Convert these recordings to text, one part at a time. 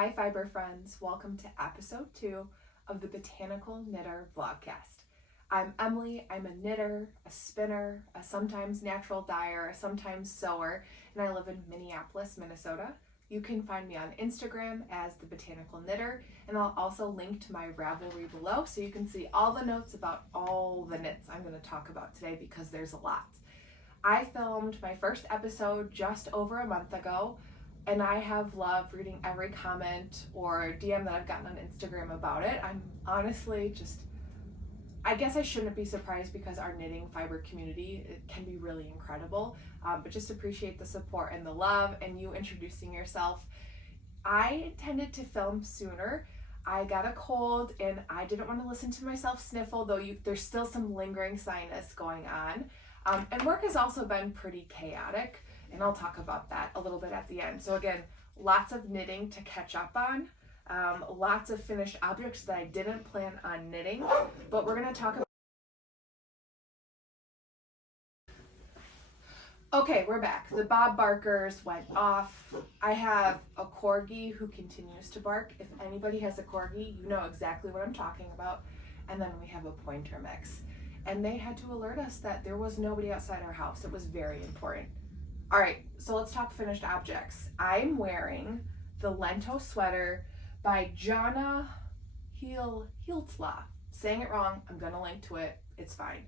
Hi fiber friends, welcome to episode 2 of the Botanical Knitter vlogcast. I'm Emily, I'm a knitter, a spinner, a sometimes natural dyer, a sometimes sewer, and I live in Minneapolis, Minnesota. You can find me on Instagram as the Botanical Knitter, and I'll also link to my Ravelry below so you can see all the notes about all the knits I'm going to talk about today because there's a lot. I filmed my first episode just over a month ago, and I have loved reading every comment or DM that I've gotten on Instagram about it. I'm honestly I guess I shouldn't be surprised because our knitting fiber community, it can be really incredible, but just appreciate the support and the love and you introducing yourself. I intended to film sooner. I got a cold and I didn't want to listen to myself sniffle, though there's still some lingering sinus going on. And work has also been pretty chaotic, and I'll talk about that a little bit at the end. So again, lots of knitting to catch up on, lots of finished objects that I didn't plan on knitting, but we're going to talk about. Okay, we're back. The Bob barkers went off. I have a corgi who continues to bark. If anybody has a corgi, you know exactly what I'm talking about. And then we have a pointer mix. And they had to alert us that there was nobody outside our house. It was very important. All right, so let's talk finished objects. I'm wearing the Lento Sweater by Jonna Hietala. Saying it wrong, I'm gonna link to it, it's fine.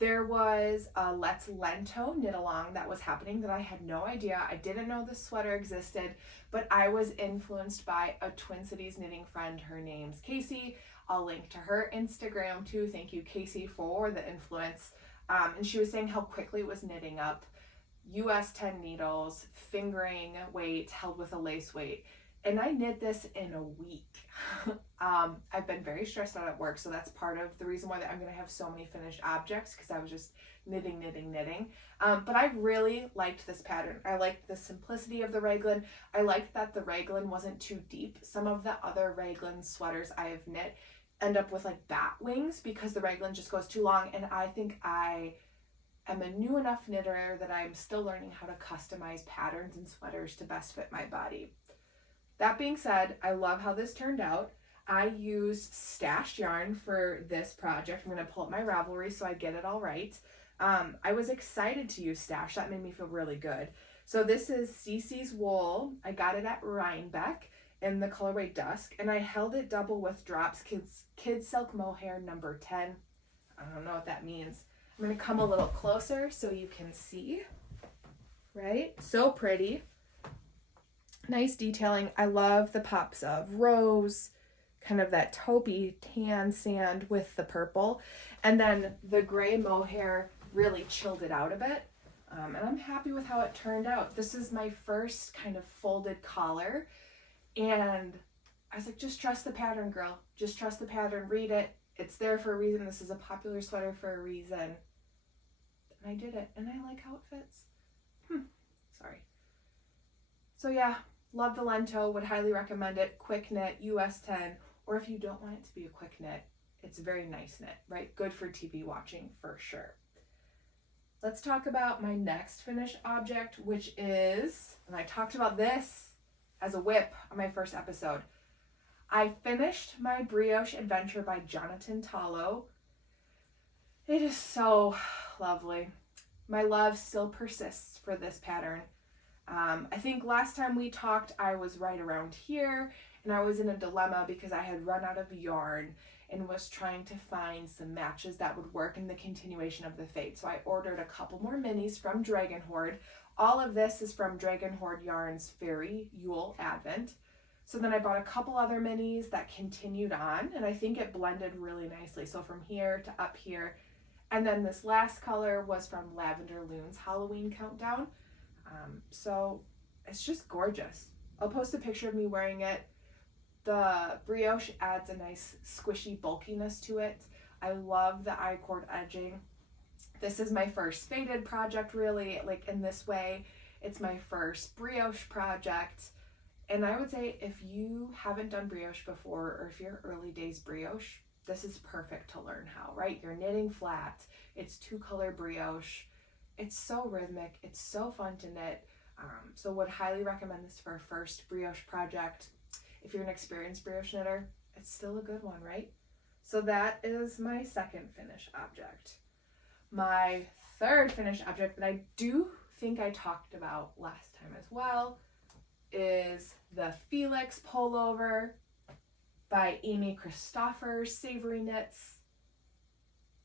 There was a Let's Lento knit along that was happening that I had no idea. I didn't know this sweater existed, but I was influenced by a Twin Cities knitting friend. Her name's Cassie. I'll link to her Instagram too. Thank you, Cassie, for the influence. And she was saying how quickly it was knitting up. US 10 needles, fingering weight, held with a lace weight. And I knit this in a week. I've been very stressed out at work, so that's part of the reason why I'm going to have so many finished objects, because I was just knitting. But I really liked this pattern. I liked the simplicity of the raglan. I liked that the raglan wasn't too deep. Some of the other raglan sweaters I have knit end up with like bat wings because the raglan just goes too long, and I think I am a new enough knitter that I'm still learning how to customize patterns and sweaters to best fit my body. That being said, I love how this turned out. I used stashed yarn for this project. I'm going to pull up my Ravelry so I get it all right. I was excited to use stash. That made me feel really good. So this is CeCe's wool. I got it at Rhinebeck in the colorway Dusk, and I held it double with drops, Kids Silk Mohair number 10. I don't know what that means. I'm going to come a little closer so you can see, right? So pretty. Nice detailing. I love the pops of rose, kind of that taupey tan sand with the purple. And then the gray mohair really chilled it out a bit. And I'm happy with how it turned out. This is my first kind of folded collar. And I was like, just trust the pattern, girl. Just trust the pattern. Read it. It's there for a reason. This is a popular sweater for a reason. And I did it. And I like how it fits. Sorry. So yeah, love the Lento. Would highly recommend it. Quick knit, US 10. Or if you don't want it to be a quick knit, it's a very nice knit, right? Good for TV watching for sure. Let's talk about my next finished object, which is, and I talked about this as a whip on my first episode. I finished my Brioche Adventure by Jonatan Tollow. It is so lovely. My love still persists for this pattern. I think last time we talked, I was right around here, and I was in a dilemma because I had run out of yarn and was trying to find some matches that would work in the continuation of the fade. So I ordered a couple more minis from Dragon Hoard. All of this is from Dragon Hoard Yarn's Fairy Yule Advent. So then I bought a couple other minis that continued on, and I think it blended really nicely. So from here to up here. And then this last color was from Lavender Lune's Halloween Countdown. So it's just gorgeous. I'll post a picture of me wearing it. The brioche adds a nice squishy bulkiness to it. I love the I-cord edging. This is my first faded project, really, like in this way. It's my first brioche project. And I would say if you haven't done brioche before, or if you're early days brioche, this is perfect to learn how, right? You're knitting flat. It's 2-color brioche. It's so rhythmic. It's so fun to knit. So would highly recommend this for a first brioche project. if you're an experienced brioche knitter, it's still a good one, right? So that is my second finished object. My third finished object that I do think I talked about last time as well is the Felix Pullover by Amy Christoffers Savory Knits.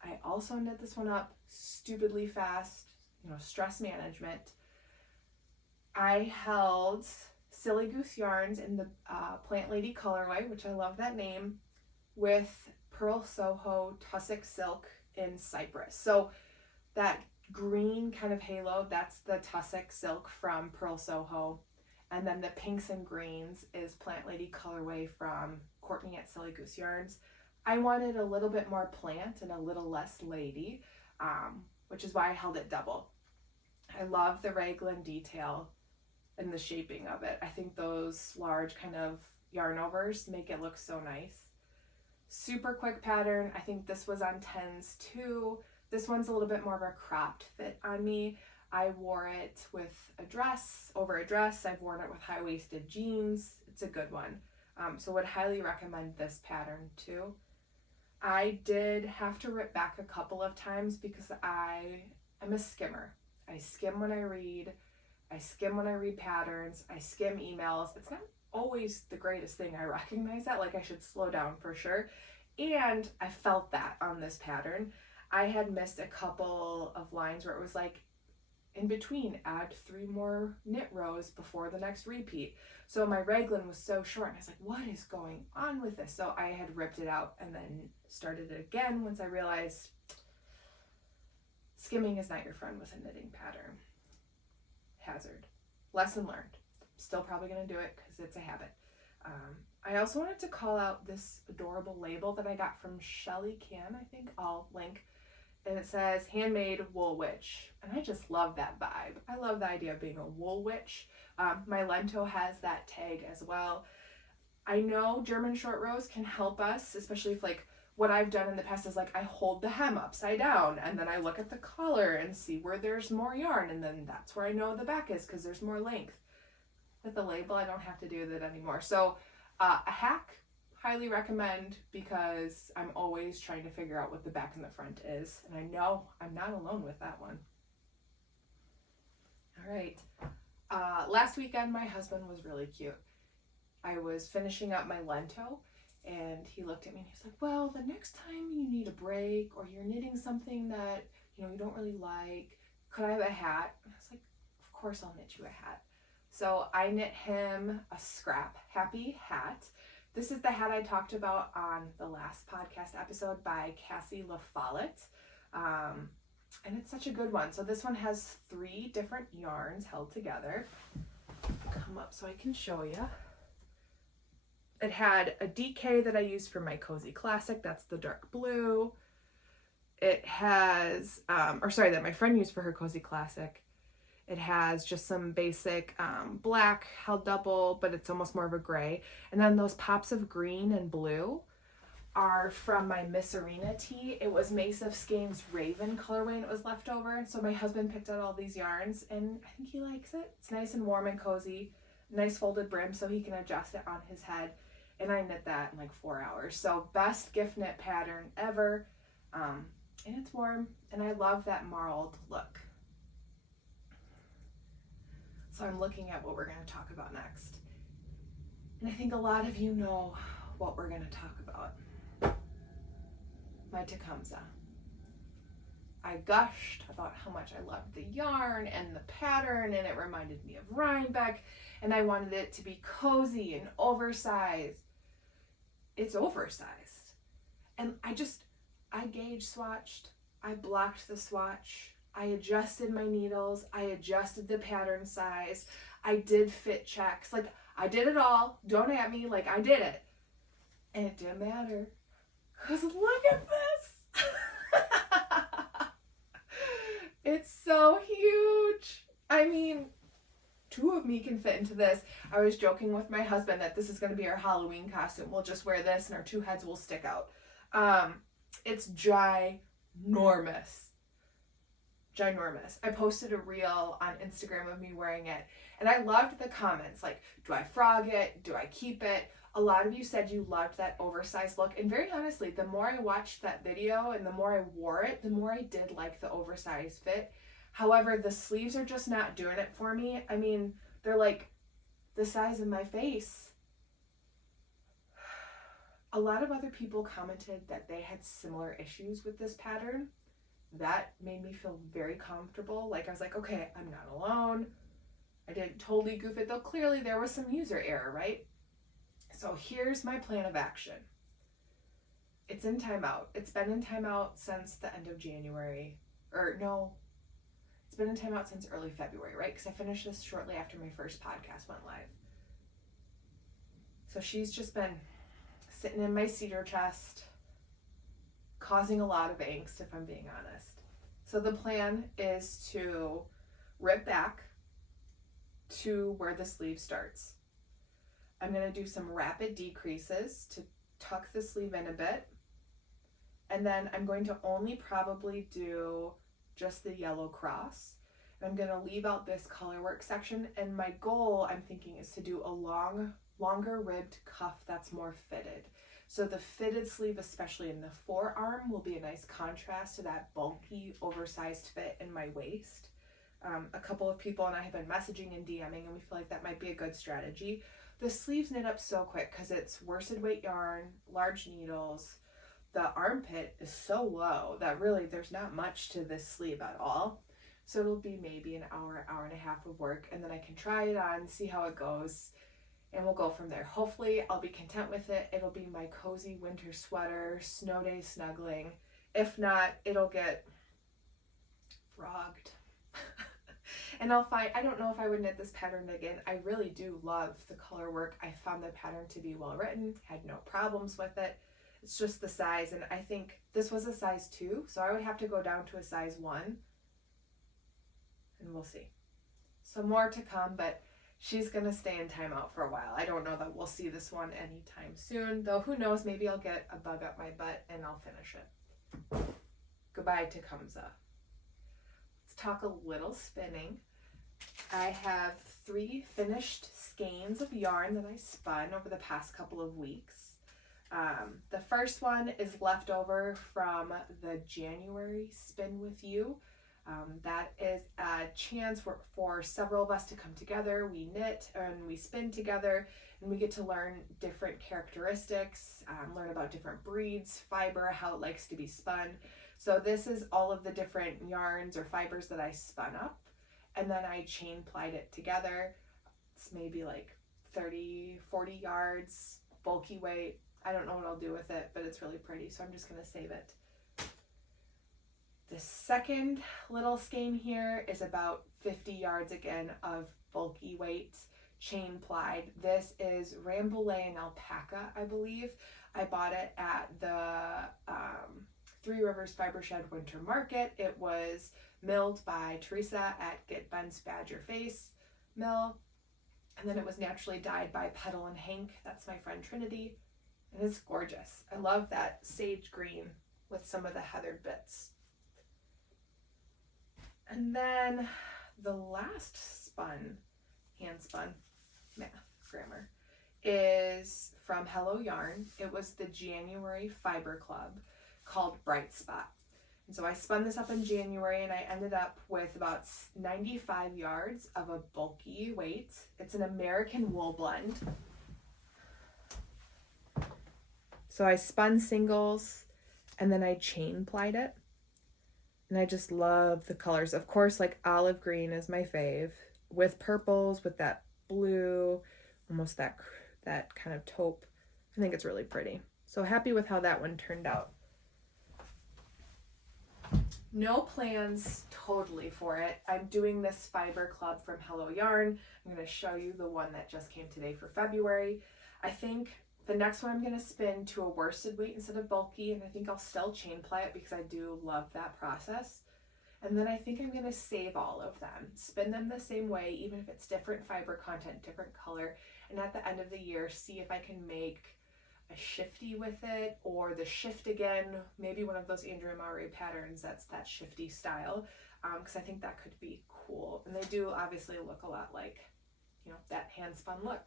I also knit this one up stupidly fast, stress management. I held Silly Goose yarns in the Plant Lady colorway, which I love that name, with Pearl Soho Tussock Silk in Cypress. So that green kind of halo, that's the Tussock Silk from Pearl Soho. And then the pinks and greens is Plant Lady colorway from Courtney at Silly Goose Yarns. I wanted a little bit more plant and a little less lady, which is why I held it double. I love the raglan detail and the shaping of it. I think those large kind of yarn overs make it look so nice. Super quick pattern. I think this was on 10s too. This one's a little bit more of a cropped fit on me. I wore it with a dress, over a dress. I've worn it with high-waisted jeans. It's a good one. So would highly recommend this pattern too. I did have to rip back a couple of times because I am a skimmer. I skim when I read. I skim when I read patterns. I skim emails. It's not always the greatest thing. I recognize that. Like, I should slow down for sure. And I felt that on this pattern. I had missed a couple of lines where it was like, in between, add 3 more knit rows before the next repeat. So my raglan was so short, and I was like, what is going on with this? So I had ripped it out and then started it again once I realized skimming is not your friend with a knitting pattern. Hazard. Lesson learned. Still probably going to do it because it's a habit. I also wanted to call out this adorable label that I got from Shelly Can, I think. I'll link. And it says handmade wool witch, and I just love that vibe. I love the idea of being a wool witch. My Lento has that tag as well. I know German short rows can help us, especially if, like, what I've done in the past is like I hold the hem upside down and then I look at the collar and see where there's more yarn, and then that's where I know the back is because there's more length. With the label, I don't have to do that anymore. So a hack, highly recommend, because I'm always trying to figure out what the back and the front is, and I know I'm not alone with that one. All right. Last weekend, my husband was really cute. I was finishing up my Lento, and he looked at me and he was like, well, the next time you need a break or you're knitting something that, you don't really like, could I have a hat? And I was like, of course I'll knit you a hat. So I knit him a scrap happy hat. This is the hat I talked about on the last podcast episode by Cassie LaFollette. And it's such a good one. So this one has 3 different yarns held together. Come up so I can show you. It had a DK that I used for my Cozy Classic. That's the dark blue. It has, that my friend used for her Cozy Classic. It has just some basic black held double, but it's almost more of a gray. And then those pops of green and blue are from my Miss Arena tee. It was Mace of Skeins Raven colorway and it was left over. So my husband picked out all these yarns and I think he likes it. It's nice and warm and cozy. Nice folded brim so he can adjust it on his head. And I knit that in like 4 hours. So best gift knit pattern ever. And it's warm and I love that marled look. So I'm looking at what we're going to talk about next. And I think a lot of you know what we're going to talk about. My Tecumseh. I gushed about how much I loved the yarn and the pattern, and it reminded me of Rhinebeck, and I wanted it to be cozy and oversized. It's oversized. And I gauge swatched. I blocked the swatch. I adjusted my needles. I adjusted the pattern size. I did fit checks. Like, I did it all. Don't at me. Like, I did it. And it didn't matter. Because look at this. It's so huge. I mean, 2 of me can fit into this. I was joking with my husband that this is going to be our Halloween costume. We'll just wear this and our 2 heads will stick out. It's ginormous. ginormous. I posted a reel on Instagram of me wearing it, and I loved the comments, like, do I frog it? Do I keep it? A lot of you said you loved that oversized look, and very honestly, the more I watched that video and the more I wore it, the more I did like the oversized fit. However, the sleeves are just not doing it for me. I mean, they're like the size of my face. A lot of other people commented that they had similar issues with this pattern. That made me feel very comfortable. Like, I was like, okay, I'm not alone. I didn't totally goof it, though clearly there was some user error, right? So here's my plan of action. It's in timeout. It's been in timeout since the end of January. Or no, it's been in timeout since early February, right? Because I finished this shortly after my first podcast went live. So she's just been sitting in my cedar chest, causing a lot of angst, if I'm being honest. So the plan is to rip back to where the sleeve starts. I'm going to do some rapid decreases to tuck the sleeve in a bit. And then I'm going to only probably do just the yellow cross. And I'm going to leave out this colorwork section. And my goal, I'm thinking, is to do a longer ribbed cuff that's more fitted. So the fitted sleeve, especially in the forearm, will be a nice contrast to that bulky, oversized fit in my waist. A couple of people and I have been messaging and DMing, and we feel like that might be a good strategy. The sleeves knit up so quick because it's worsted weight yarn, large needles. The armpit is so low that really there's not much to this sleeve at all. So it'll be maybe an hour, hour and a half of work, and then I can try it on, see how it goes, and we'll go from there. Hopefully I'll be content with it. It'll be my cozy winter sweater, snow day snuggling. If not, it'll get frogged. And I don't know if I would knit this pattern again. I really do love the color work. I found the pattern to be well written, had no problems with it. It's just the size, and I think this was a size 2, so I would have to go down to a size 1, and we'll see. So more to come, but she's gonna stay in timeout for a while. I don't know that we'll see this one anytime soon, though who knows, maybe I'll get a bug up my butt and I'll finish it. Goodbye, Tecumseh. Let's talk a little spinning. I have 3 finished skeins of yarn that I spun over the past couple of weeks. The first one is left over from the January Spin With You. That is a chance for several of us to come together. We knit and we spin together, and we get to learn different characteristics, learn about different breeds, fiber, how it likes to be spun. So this is all of the different yarns or fibers that I spun up, and then I chain plied it together. It's maybe like 30, 40 yards, bulky weight. I don't know what I'll do with it, but it's really pretty, so I'm just gonna save it. The second little skein here is about 50 yards again of bulky weight, chain plied. This is Rambouillet and Alpaca, I believe. I bought it at the Three Rivers Fiber Shed Winter Market. It was milled by Teresa at Get Ben's Badger Face Mill, and then it was naturally dyed by Petal and Hank. That's my friend Trinity, and it's gorgeous. I love that sage green with some of the heathered bits. And then the last hand spun, math, grammar, is from Hello Yarn. It was the January Fiber Club called Bright Spot. And so I spun this up in January, and I ended up with about 95 yards of a bulky weight. It's an American wool blend. So I spun singles, and then I chain plied it. And I just love the colors. Of course, like olive green is my fave, with purples, with that blue, almost that kind of taupe. I think it's really pretty. So happy with how that one turned out. No plans totally for it. I'm doing this fiber club from Hello Yarn. I'm going to show you the one that just came today for February. I think the next one I'm going to spin to a worsted weight instead of bulky, and I think I'll still chain ply it because I do love that process. And then I think I'm going to save all of them, spin them the same way, even if it's different fiber content, different color, and at the end of the year, see if I can make a shifty with it, or the shift again, maybe one of those Andrea Mowry patterns that's that shifty style. because I think that could be cool. And they do obviously look a lot like, you know, that hand spun look.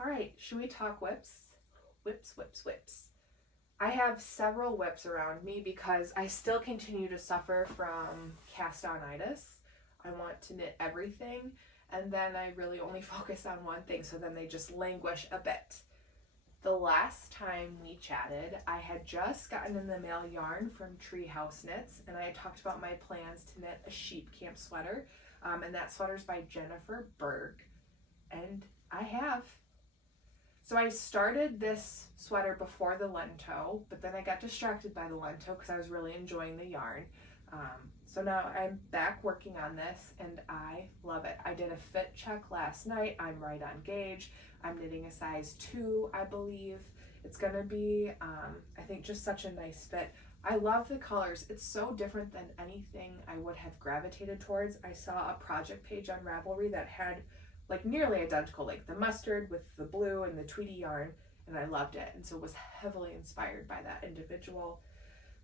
All right, should we talk whips? Whips, whips, whips. I have several whips around me because I still continue to suffer from cast-on-itis. I want to knit everything, and then I really only focus on one thing, so then they just languish a bit. The last time we chatted, I had just gotten in the mail yarn from Treehouse Knits, and I talked about my plans to knit a sheep camp sweater, and that sweater's by Berg, and I have. So I started this sweater before the Lento, but then I got distracted by the Lento because I was really enjoying the yarn. So now I'm back working on this and I love it. I did a fit check last night. I'm right on gauge. I'm knitting a size 2, I believe. It's gonna be, I think, just such a nice fit. I love the colors. It's so different than anything I would have gravitated towards. I saw a project page on Ravelry that had like nearly identical, like the mustard with the blue and the Tweety yarn, and I loved it, and so was heavily inspired by that individual.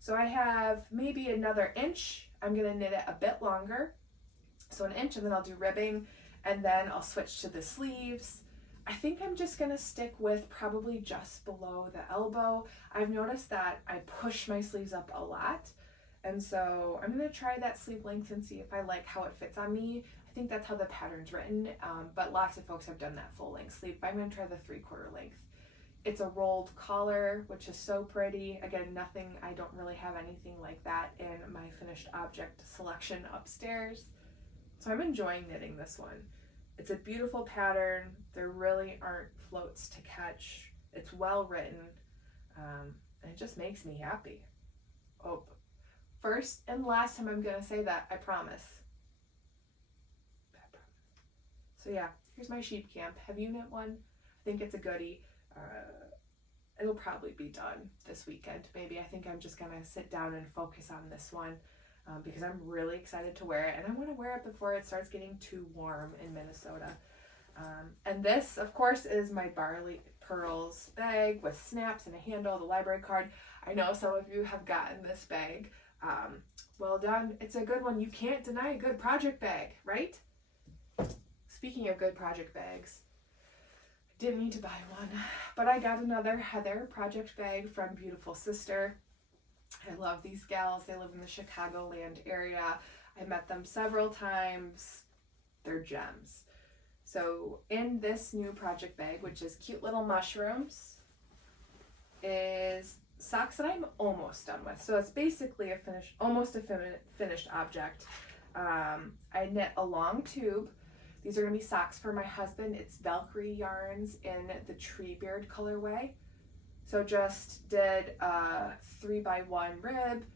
So I have maybe another inch. I'm gonna knit it a bit longer, so 1 inch, and then I'll do ribbing, and then I'll switch to the sleeves. I think I'm just gonna stick with probably just below the elbow. I've noticed that I push my sleeves up a lot, and so I'm gonna try that sleeve length and see if I like how it fits on me. I think that's how the pattern's written, but lots of folks have done that full length sleeve, but I'm gonna try the 3/4 length. It's a rolled collar, which is so pretty. Again, nothing, I don't really have anything like that in my finished object selection upstairs. So I'm enjoying knitting this one. It's a beautiful pattern. There really aren't floats to catch. It's well written, and it just makes me happy. Oh, first and last time I'm gonna say that, I promise. So yeah, here's my sheep camp. Have you knit one? I think it's a goodie. It'll probably be done this weekend, maybe. I think I'm just gonna sit down and focus on this one because I'm really excited to wear it, and I want to wear it before it starts getting too warm in Minnesota. And this, of course, is my Barley Pearls bag with snaps and a handle, the library card. I know some of you have gotten this bag. Well done. It's a good one. You can't deny a good project bag, right? Speaking of good project bags, didn't need to buy one, but I got another Heather project bag from Beautiful Sister. I love these gals. They live in the Chicagoland area. I met them several times. They're gems. So in this new project bag, which is cute little mushrooms, is socks that I'm almost done with. So it's basically almost a finished object. I knit a long tube. These are going to be socks for my husband. It's Valkyrie yarns in the Treebeard colorway. So just did a 3x1 rib,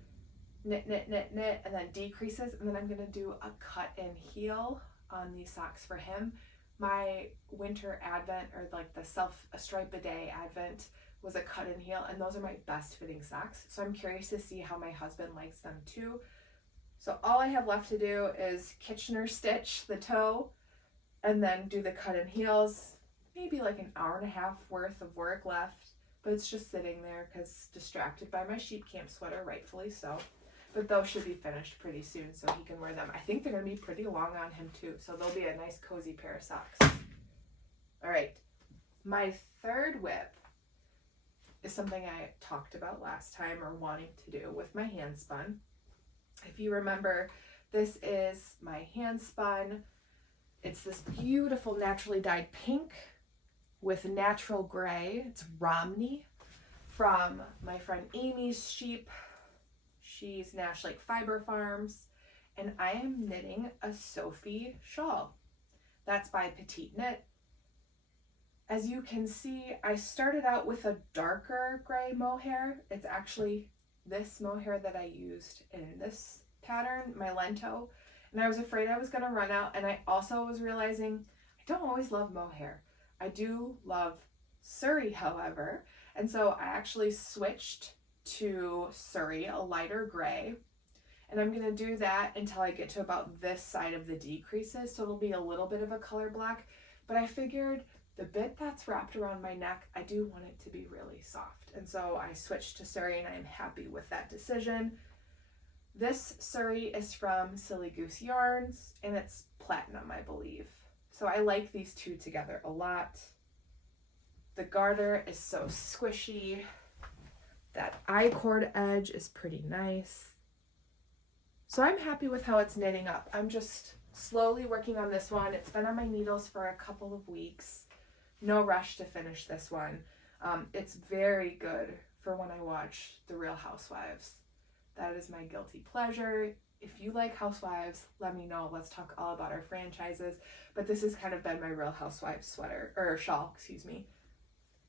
knit, knit, knit, knit, and then decreases. And then I'm going to do a cut and heel on these socks for him. My winter advent, or like the a stripe a day advent, was a cut and heel, and those are my best fitting socks. So I'm curious to see how my husband likes them too. So all I have left to do is Kitchener stitch the toe, and then do the cut and heels. Maybe like an hour and a half worth of work left, but it's just sitting there because distracted by my sheep camp sweater, rightfully so. But those should be finished pretty soon so he can wear them. I think they're going to be pretty long on him too, so they'll be a nice cozy pair of socks. All right, my third whip is something I talked about last time, or wanting to do, with my hand spun. If you remember, this is my hand spun. It's this beautiful naturally dyed pink with natural gray. It's Romney from my friend Amy's sheep. She's Nash Lake Fiber Farms, and I am knitting a Sophie Shawl. That's by PetiteKnit. As you can see, I started out with a darker gray mohair. It's actually this mohair that I used in this pattern, my Lento, and I was afraid I was going to run out, and I also was realizing I don't always love mohair. I do love Surrey, however, and so I actually switched to Surrey, a lighter gray, and I'm going to do that until I get to about this side of the decreases, so it'll be a little bit of a color black, but I figured the bit that's wrapped around my neck, I do want it to be really soft, and so I switched to Surrey, and I'm happy with that decision. This Surrey is from Silly Goose Yarns, and it's platinum, I believe. So I like these two together a lot. The garter is so squishy. That I-cord edge is pretty nice. So I'm happy with how it's knitting up. I'm just slowly working on this one. It's been on my needles for a couple of weeks. No rush to finish this one. It's very good for when I watch The Real Housewives. That is my guilty pleasure. If you like Housewives, let me know. Let's talk all about our franchises. But this has kind of been my Real Housewives sweater, or shawl, excuse me.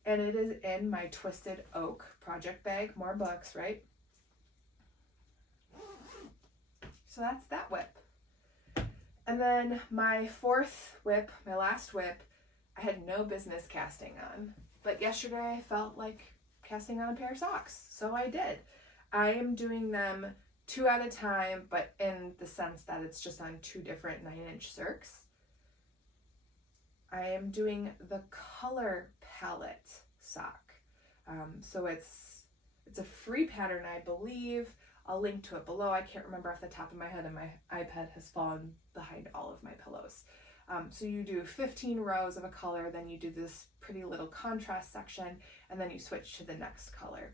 And it is in my Twisted Oak project bag. More books, right? So that's that whip. And then my fourth whip, my last whip, I had no business casting on. But yesterday I felt like casting on a pair of socks. So I did. I am doing them 2 at a time, but in the sense that it's just on 2 different 9-inch circs. I am doing the color palette sock. So it's a free pattern, I believe. I'll link to it below. I can't remember off the top of my head, and my iPad has fallen behind all of my pillows. So you do 15 rows of a color, then you do this pretty little contrast section, and then you switch to the next color.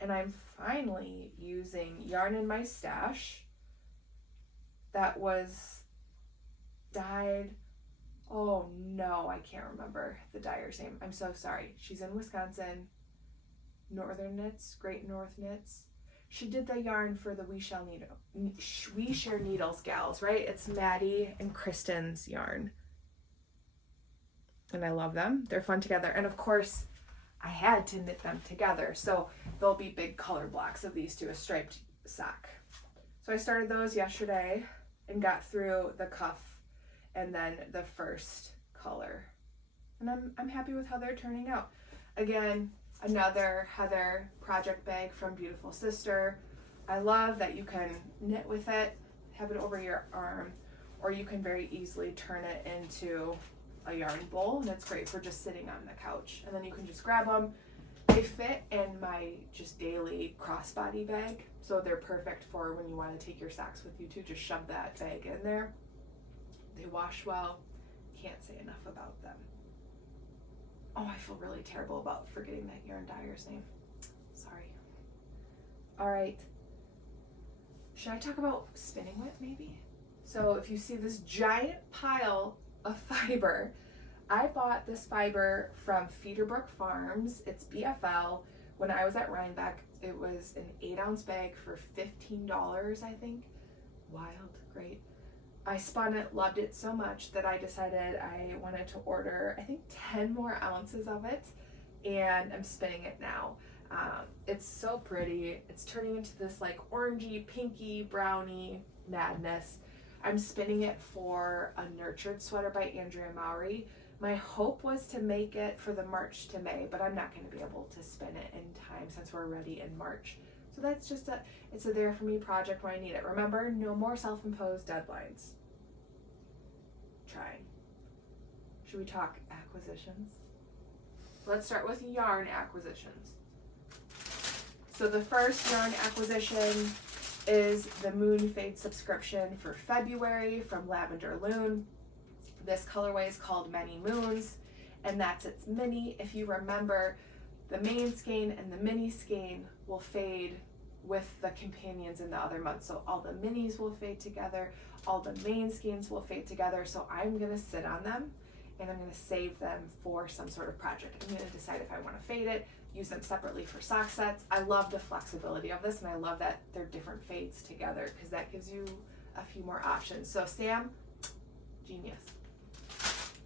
And I'm finally using yarn in my stash that was dyed. Oh no, I can't remember the dyer's name. I'm so sorry. She's in Wisconsin. Northern Knits, Great North Knits. She did the yarn for the We Share Needles gals, right? It's Maddie and Kristen's yarn. And I love them. They're fun together. And of course, I had to knit them together. So there'll be big color blocks of these two, a striped sock. So I started those yesterday and got through the cuff and then the first color. And I'm happy with how they're turning out. Again, another Heather project bag from Beautiful Sister. I love that you can knit with it, have it over your arm, or you can very easily turn it into a yarn bowl, and it's great for just sitting on the couch. And then you can just grab them. They fit in my just daily crossbody bag, so they're perfect for when you want to take your socks with you too. Just shove that bag in there. They wash well. Can't say enough about them. Oh, I feel really terrible about forgetting that yarn dyer's name. Sorry. All right. Should I talk about spinning whip maybe? So if you see this giant pile of fiber, I bought this fiber from Feederbrook Farms. It's BFL. When I was at Rhinebeck, it was an 8-ounce bag for $15, I think. Wild, great. I spun it, loved it so much that I decided I wanted to order, I think, 10 more ounces of it, and I'm spinning it now. It's so pretty. It's turning into this like orangey, pinky, brownie madness. I'm spinning it for a Nurtured sweater by Andrea Mowry. My hope was to make it for the March to May, but I'm not going to be able to spin it in time since we're already in March. So that's just it's a there for me project when I need it. Remember, no more self-imposed deadlines. Trying. Should we talk acquisitions? Let's start with yarn acquisitions. So the first yarn acquisition is the Moon Fade subscription for February from Lavender Lune. This colorway is called Many Moons, and that's its mini. If you remember, the main skein and the mini skein will fade with the companions in the other months. So all the minis will fade together, all the main skeins will fade together. So I'm gonna sit on them and I'm gonna save them for some sort of project. I'm gonna decide if I wanna fade it, use them separately for sock sets. I love the flexibility of this, and I love that they're different fades together because that gives you a few more options. So Sam, genius.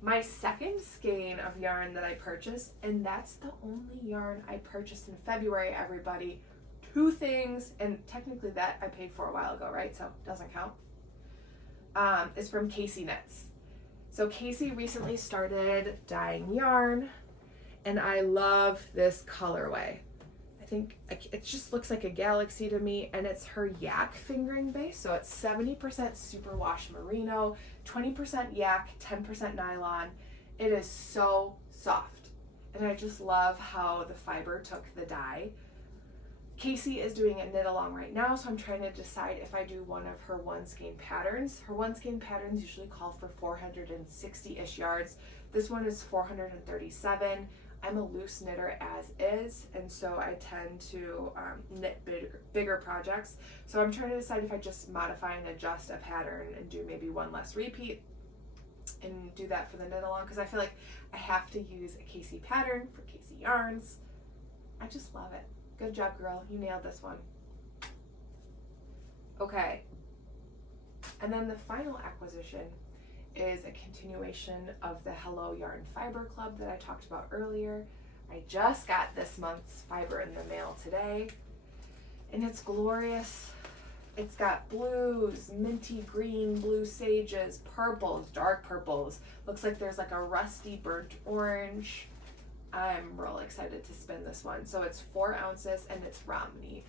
My second skein of yarn that I purchased, and that's the only yarn I purchased in February, everybody. 2 things, and technically that I paid for a while ago, right? So it doesn't count. Is from Cassie Knits. So Cassie recently started dyeing yarn, and I love this colorway. I think it just looks like a galaxy to me, and it's her yak fingering base. So it's 70% superwash merino, 20% yak, 10% nylon. It is so soft, and I just love how the fiber took the dye. Cassie is doing a knit along right now, so I'm trying to decide if I do one of her one skein patterns. Her one skein patterns usually call for 460-ish yards. This one is 437. I'm a loose knitter as is, and so I tend to knit bigger projects. So I'm trying to decide if I just modify and adjust a pattern and do maybe one less repeat and do that for the knit along, because I feel like I have to use a Cassie pattern for Cassie yarns. I just love it. Good job, girl. You nailed this one. Okay. And then the final acquisition is a continuation of the Hello Yarn Fiber Club that I talked about earlier. I just got this month's fiber in the mail today, and it's glorious. It's got blues, minty green, blue sages, purples, dark purples. Looks like there's like a rusty burnt orange. I'm real excited to spin this one. So it's 4 ounces and it's Romney.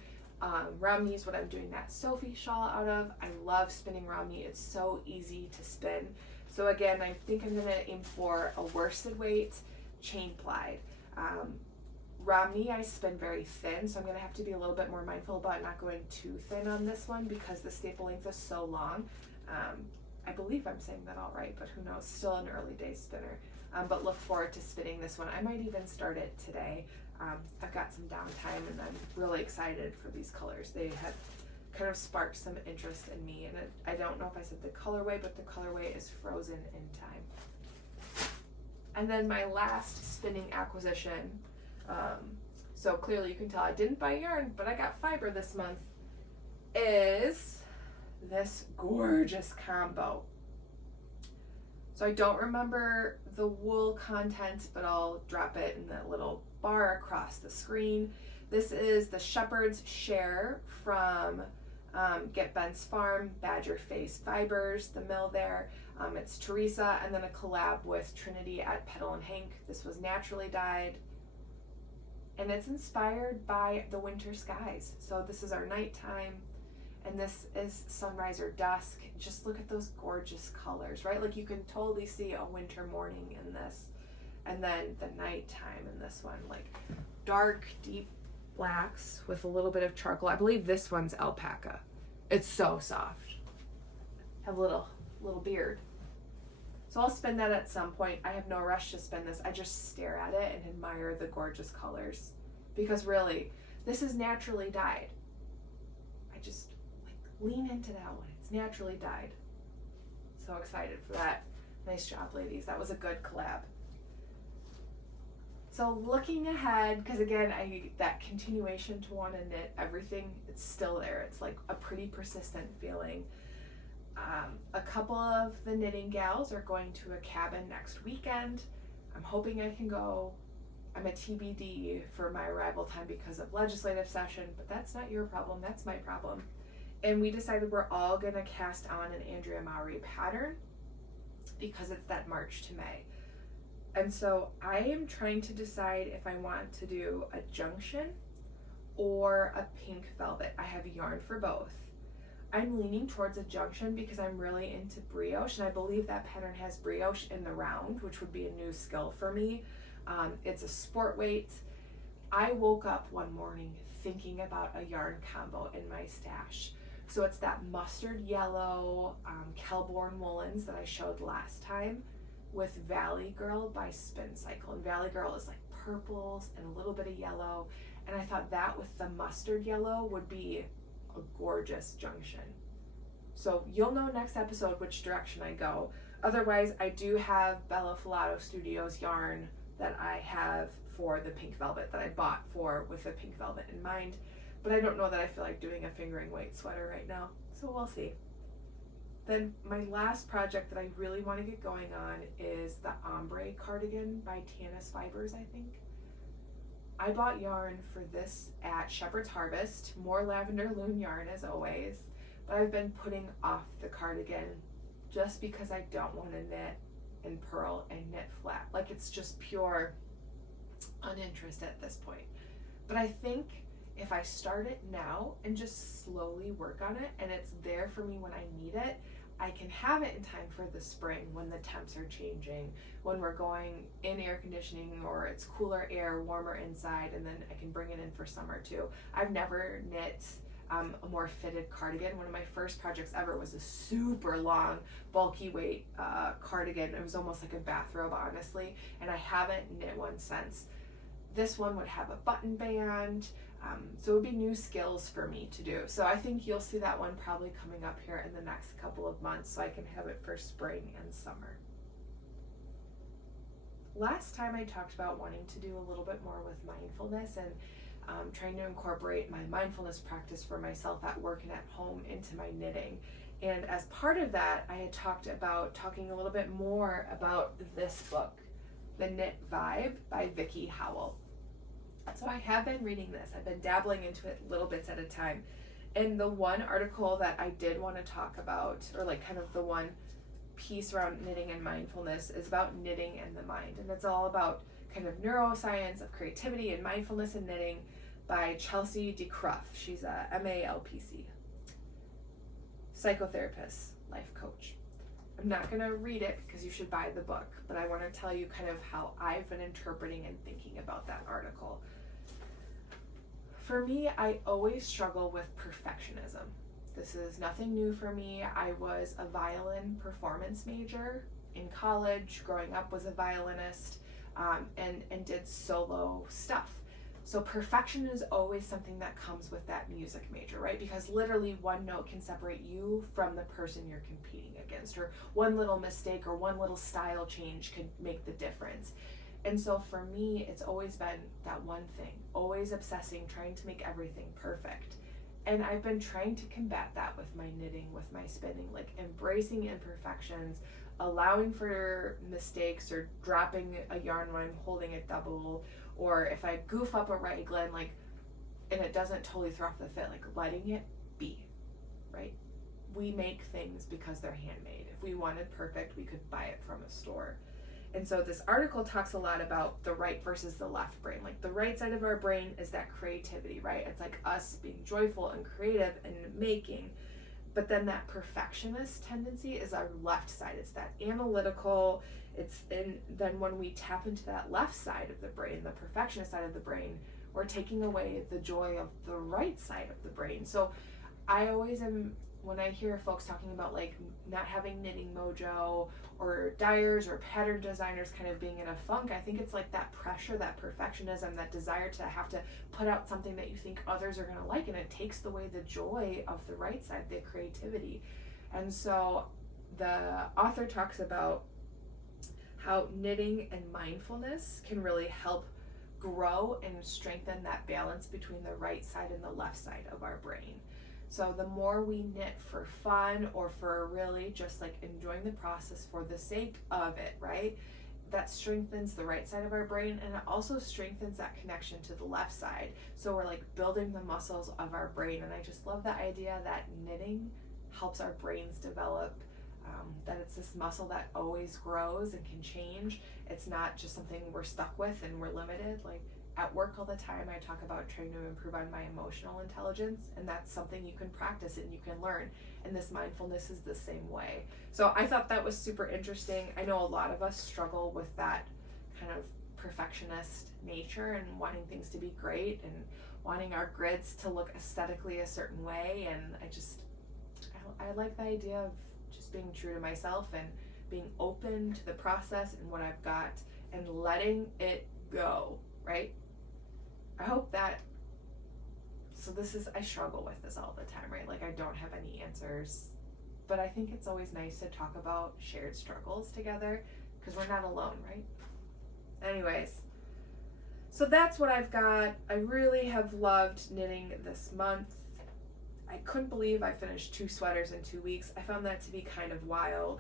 Romney is what I'm doing that Sophie Shawl out of. I love spinning Romney. It's so easy to spin. So again, I think I'm gonna aim for a worsted weight chain plied. Romney I spin very thin, so I'm gonna have to be a little bit more mindful about not going too thin on this one because the staple length is so long. I believe I'm saying that all right, but who knows, still an early day spinner. But look forward to spinning this one. I might even start it today. I've got some downtime and I'm really excited for these colors. They have kind of sparked some interest in me, and I don't know if I said the colorway, but the colorway is Frozen in Time. And then my last spinning acquisition, so clearly you can tell I didn't buy yarn, but I got fiber this month, is this gorgeous combo. So I don't remember the wool content, but I'll drop it in that little bar across the screen. This is the Shepherd's Share from Get Ben's Farm, Badger Face Fibers, the mill there. It's Teresa, and then a collab with Trinity at Petal and Hank. This was naturally dyed, and it's inspired by the winter skies. So this is our nighttime, and this is sunrise or dusk. Just look at those gorgeous colors, right? Like you can totally see a winter morning in this, and then the nighttime in this one, like dark, deep blacks with a little bit of charcoal. I believe this one's alpaca. It's so soft. Have a little beard. So I'll spin that at some point. I have no rush to spin this. I just stare at it and admire the gorgeous colors, because really, this is naturally dyed. I just lean into that one. It's naturally dyed. So excited for that. Nice job, ladies. That was a good collab. So looking ahead, because again, that continuation to want to knit everything, it's still there. It's like a pretty persistent feeling. A couple of the knitting gals are going to a cabin next weekend. I'm hoping I can go. I'm a TBD for my arrival time because of legislative session, but that's not your problem, that's my problem. And we decided we're all gonna cast on an Andrea Mowry pattern because it's that March to May. And so I am trying to decide if I want to do a Junction or a pink velvet. I have yarn for both. I'm leaning towards a Junction because I'm really into brioche, and I believe that pattern has brioche in the round, which would be a new skill for me. It's a sport weight. I woke up one morning thinking about a yarn combo in my stash. So it's that mustard yellow Kelborn woolens that I showed last time with Valley Girl by Spin Cycle. And Valley Girl is like purples and a little bit of yellow. And I thought that with the mustard yellow would be a gorgeous Junction. So you'll know next episode which direction I go. Otherwise, I do have Bella Filato Studios yarn that I have for the pink velvet that I bought with the pink velvet in mind. But I don't know that I feel like doing a fingering weight sweater right now. So we'll see. Then my last project that I really want to get going on is the ombre cardigan by Tanis Fibers, I think. I bought yarn for this at Shepherd's Harvest, more lavender Lune yarn as always, but I've been putting off the cardigan just because I don't want to knit in purl and knit flat. Like it's just pure uninterest at this point. But I think if I start it now and just slowly work on it and it's there for me when I need it, I can have it in time for the spring when the temps are changing, when we're going in air conditioning or it's cooler air, warmer inside, and then I can bring it in for summer too. I've never knit a more fitted cardigan. One of my first projects ever was a super long, bulky weight cardigan. It was almost like a bathrobe, honestly, and I haven't knit one since. This one would have a button band, so it would be new skills for me to do. So I think you'll see that one probably coming up here in the next couple of months, so I can have it for spring and summer. Last time I talked about wanting to do a little bit more with mindfulness and trying to incorporate my mindfulness practice for myself at work and at home into my knitting. And as part of that, I had talked about talking a little bit more about this book, The Knit Vibe by Vicky Howell. So I have been reading this. I've been dabbling into it little bits at a time. And the one article that I did want to talk about, or like kind of the one piece around knitting and mindfulness, is about knitting and the mind. And it's all about kind of neuroscience of creativity and mindfulness and knitting by Chelsea DeCruff. She's a MALPC, psychotherapist, life coach. I'm not going to read it because you should buy the book, but I want to tell you kind of how I've been interpreting and thinking about that article. For me, I always struggle with perfectionism. This is nothing new for me. I was a violin performance major in college, growing up was a violinist, and did solo stuff. So perfection is always something that comes with that music major, right? Because literally one note can separate you from the person you're competing against, or one little mistake or one little style change could make the difference. And so for me, it's always been that one thing, always obsessing, trying to make everything perfect. And I've been trying to combat that with my knitting, with my spinning, like embracing imperfections, allowing for mistakes, or dropping a yarn when I'm holding it double, or if I goof up a raglan, like, and it doesn't totally throw off the fit, like letting it be, right? We make things because they're handmade. If we wanted perfect, we could buy it from a store. And so this article talks a lot about the right versus the left brain. Like the right side of our brain is that creativity, right? It's like us being joyful and creative and making. But then that perfectionist tendency is our left side. It's that analytical. Then when we tap into that left side of the brain, the perfectionist side of the brain, we're taking away the joy of the right side of the brain. So I always am, when I hear folks talking about like not having knitting mojo, or dyers or pattern designers kind of being in a funk, I think it's like that pressure, that perfectionism, that desire to have to put out something that you think others are going to like, and it takes away the joy of the right side, the creativity. And so the author talks about how knitting and mindfulness can really help grow and strengthen that balance between the right side and the left side of our brain. So the more we knit for fun, or for really just like enjoying the process for the sake of it, right? That strengthens the right side of our brain, and it also strengthens that connection to the left side. So we're like building the muscles of our brain. And I just love the idea that knitting helps our brains develop, that it's this muscle that always grows and can change. It's not just something we're stuck with and we're limited. Like at work all the time, I talk about trying to improve on my emotional intelligence, and that's something you can practice and you can learn. And this mindfulness is the same way. So I thought that was super interesting. I know a lot of us struggle with that kind of perfectionist nature and wanting things to be great and wanting our grids to look aesthetically a certain way. And I like the idea of just being true to myself and being open to the process and what I've got and letting it go, right? I hope that, so I struggle with this all the time, right? Like I don't have any answers, but I think it's always nice to talk about shared struggles together because we're not alone, right? Anyways, so that's what I've got. I really have loved knitting this month. I couldn't believe I finished 2 sweaters in 2 weeks. I found that to be kind of wild.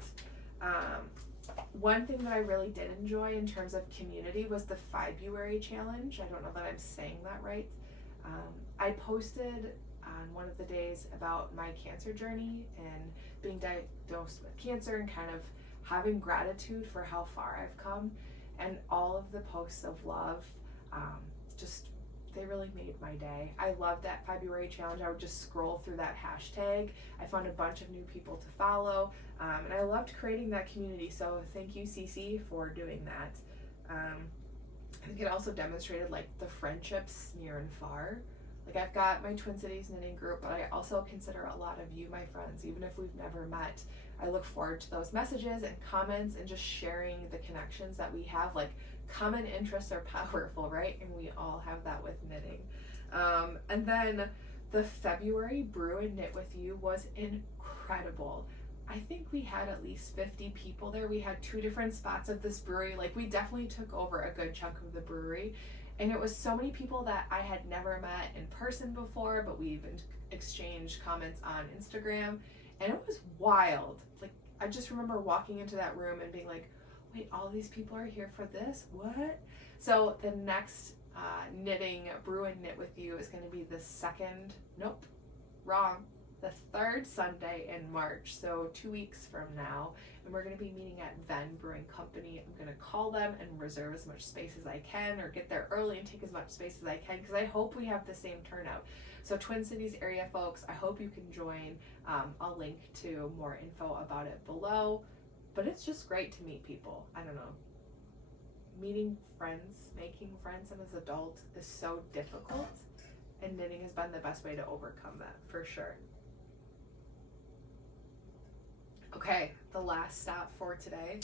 One thing that I really did enjoy in terms of community was the February challenge. I don't know that I'm saying that right. I posted on one of the days about my cancer journey and being diagnosed with cancer and kind of having gratitude for how far I've come, and all of the posts of love just they really made my day. I love that February challenge. I would just scroll through that hashtag. I found a bunch of new people to follow, and I loved creating that community. So thank you, CeCe, for doing that. I think it also demonstrated like the friendships near and far. Like I've got my Twin Cities knitting group, but I also consider a lot of you my friends, even if we've never met. I look forward to those messages and comments and just sharing the connections that we have. Like common interests are powerful, right? And we all have that with knitting. And then the February Brew and Knit with You was incredible. I think we had at least 50 people there. We had 2 different spots of this brewery. Like we definitely took over a good chunk of the brewery. And it was so many people that I had never met in person before, but we've exchanged comments on Instagram. And it was wild. Like I just remember walking into that room and being like, wait, all these people are here for this? What? So the next knitting Brew and Knit with You is going to be the third Sunday in March, so 2 weeks from now, and we're going to be meeting at Ven Brewing Company. I'm going to call them and reserve as much space as I can, or get there early and take as much space as I can, because I hope we have the same turnout. So Twin Cities area folks, I hope you can join. I'll link to more info about it below, but it's just great to meet people. I don't know, meeting friends, making friends as an adult is so difficult, and knitting has been the best way to overcome that for sure. Okay, the last stop for today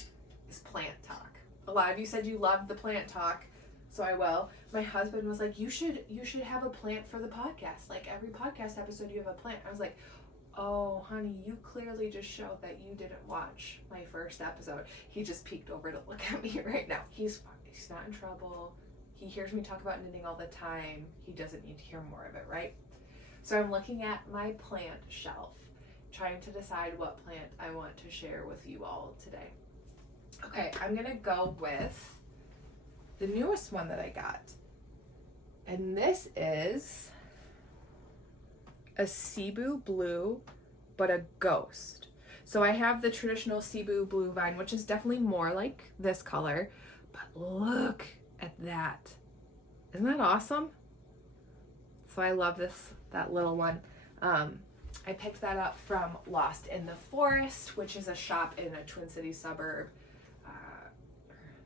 is plant talk. A lot of you said you loved the plant talk, so I will. My husband was like, you should have a plant for the podcast. Like every podcast episode you have a plant. I was like, oh honey, you clearly just showed that you didn't watch my first episode. He just peeked over to look at me right now. He's fine. He's not in trouble. He hears me talk about knitting all the time. He doesn't need to hear more of it, right? So I'm looking at my plant shelf, trying to decide what plant I want to share with you all today. Okay, I'm gonna go with the newest one that I got. And this is a Cebu blue, but a ghost. So I have the traditional Cebu blue vine, which is definitely more like this color, but look at that. Isn't that awesome? So I love that little one. I picked that up from Lost in the Forest, which is a shop in a Twin Cities suburb.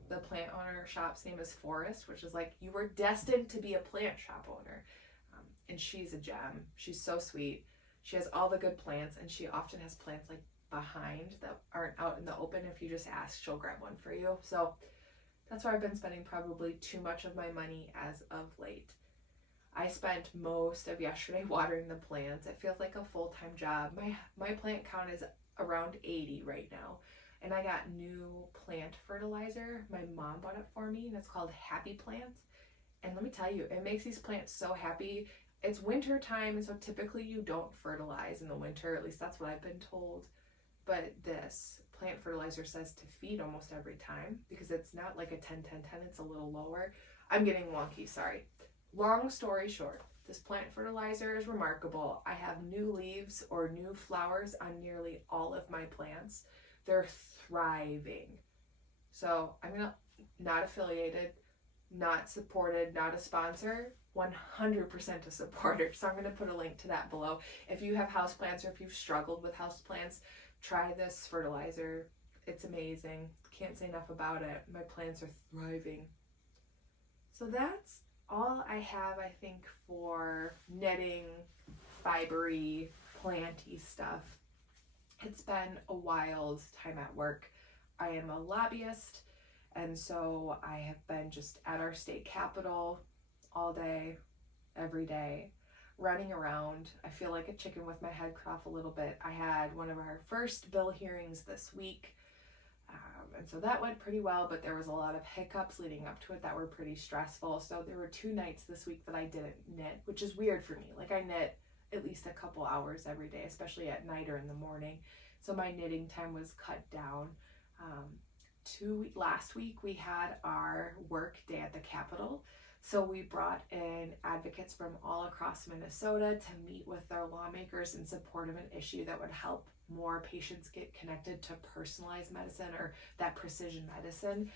The plant owner shop's name is Forest, which is like, you were destined to be a plant shop owner. And she's a gem. She's so sweet. She has all the good plants, and she often has plants like behind that aren't out in the open. If you just ask, she'll grab one for you. So that's where I've been spending probably too much of my money as of late. I spent most of yesterday watering the plants. It feels like a full-time job. My plant count is around 80 right now. And I got new plant fertilizer. My mom bought it for me, and it's called Happy Plant. And let me tell you, it makes these plants so happy. It's winter time, and so typically you don't fertilize in the winter. At least that's what I've been told. But this plant fertilizer says to feed almost every time, because it's not like a 10-10-10, it's a little lower. I'm getting wonky, sorry. Long story short, this plant fertilizer is remarkable. I have new leaves or new flowers on nearly all of my plants. They're thriving. So I'm not affiliated, not supported, not a sponsor, 100% a supporter. So I'm going to put a link to that below. If you have houseplants, or if you've struggled with houseplants, try this fertilizer. It's amazing. Can't say enough about it. My plants are thriving. So that's all I have, I think, for knitting, fibery, planty stuff. It's been a wild time at work. I am a lobbyist, and so I have been just at our state capitol all day, every day, running around. I feel like a chicken with my head cut off a little bit. I had one of our first bill hearings this week, and so that went pretty well, but there was a lot of hiccups leading up to it that were pretty stressful. So there were 2 nights this week that I didn't knit, which is weird for me. Like I knit at least a couple hours every day, especially at night or in the morning. So my knitting time was cut down. Last week we had our work day at the Capitol. So we brought in advocates from all across Minnesota to meet with their lawmakers in support of an issue that would help more patients get connected to personalized medicine, or that precision medicine.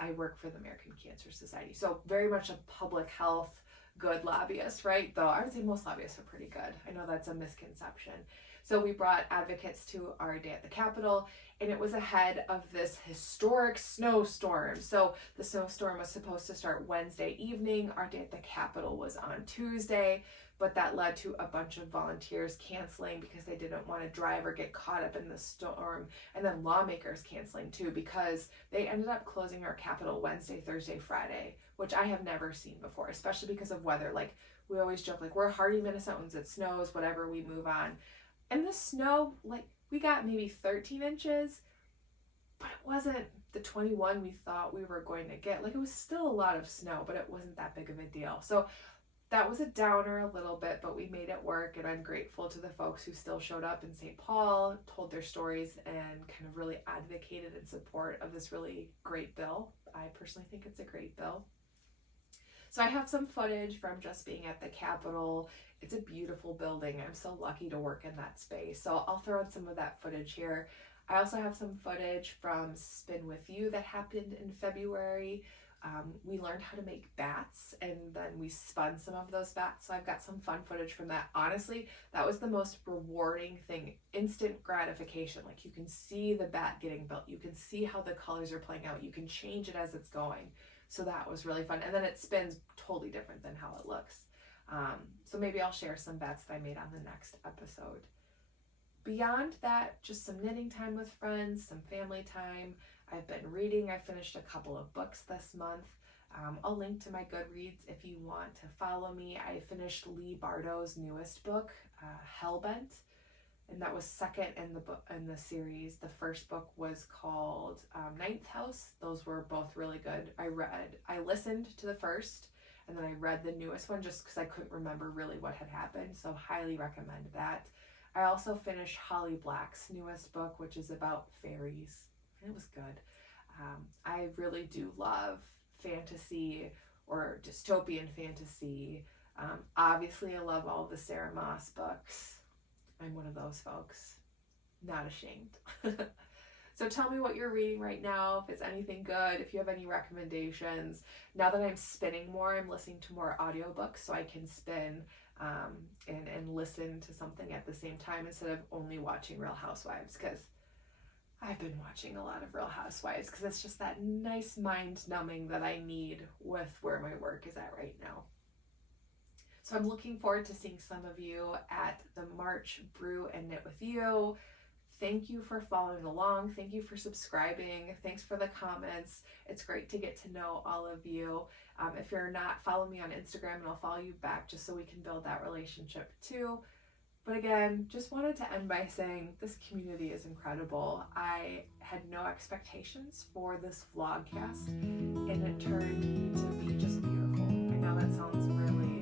I work for the American Cancer Society, so very much a public health, good lobbyists, right? Though I would say most lobbyists are pretty good. I know that's a misconception. So we brought advocates to our day at the Capitol, and it was ahead of this historic snowstorm. So the snowstorm was supposed to start Wednesday evening. Our day at the Capitol was on Tuesday, but that led to a bunch of volunteers canceling because they didn't want to drive or get caught up in the storm, and then lawmakers canceling too because they ended up closing our Capitol Wednesday, Thursday, Friday, which I have never seen before, especially because of weather. Like, we always joke, like, we're hardy Minnesotans, it snows, whatever, we move on. And the snow, like, we got maybe 13 inches, but it wasn't the 21 we thought we were going to get. Like, it was still a lot of snow, but it wasn't that big of a deal. So that was a downer a little bit, but we made it work, and I'm grateful to the folks who still showed up in St. Paul, told their stories, and kind of really advocated in support of this really great bill. I personally think it's a great bill. So I have some footage from just being at the Capitol. It's a beautiful building. I'm so lucky to work in that space. So I'll throw in some of that footage here. I also have some footage from Spin With You that happened in February. We learned how to make bats, and then we spun some of those bats. So I've got some fun footage from that. Honestly, that was the most rewarding thing. Instant gratification. Like, you can see the bat getting built. You can see how the colors are playing out. You can change it as it's going. So that was really fun. And then it spins totally different than how it looks. So maybe I'll share some bats that I made on the next episode. Beyond that, just some knitting time with friends, some family time. I've been reading. I finished a couple of books this month. I'll link to my Goodreads if you want to follow me. I finished Lee Bardo's newest book, Hellbent, and that was second in the series. The first book was called Ninth House. Those were both really good. I listened to the first, and then I read the newest one just because I couldn't remember really what had happened, so highly recommend that. I also finished Holly Black's newest book, which is about fairies. It was good. I really do love fantasy or dystopian fantasy. Obviously, I love all the Sarah Moss books. I'm one of those folks. Not ashamed. So tell me what you're reading right now, if it's anything good, if you have any recommendations. Now that I'm spinning more, I'm listening to more audiobooks so I can spin and listen to something at the same time instead of only watching Real Housewives, because I've been watching a lot of Real Housewives because it's just that nice mind numbing that I need with where my work is at right now. So I'm looking forward to seeing some of you at the March Brew and Knit With You. Thank you for following along. Thank you for subscribing. Thanks for the comments. It's great to get to know all of you. If you're not, follow me on Instagram and I'll follow you back just so we can build that relationship too. But again, just wanted to end by saying this community is incredible. I had no expectations for this vlogcast, and it turned to be just beautiful. I know that sounds really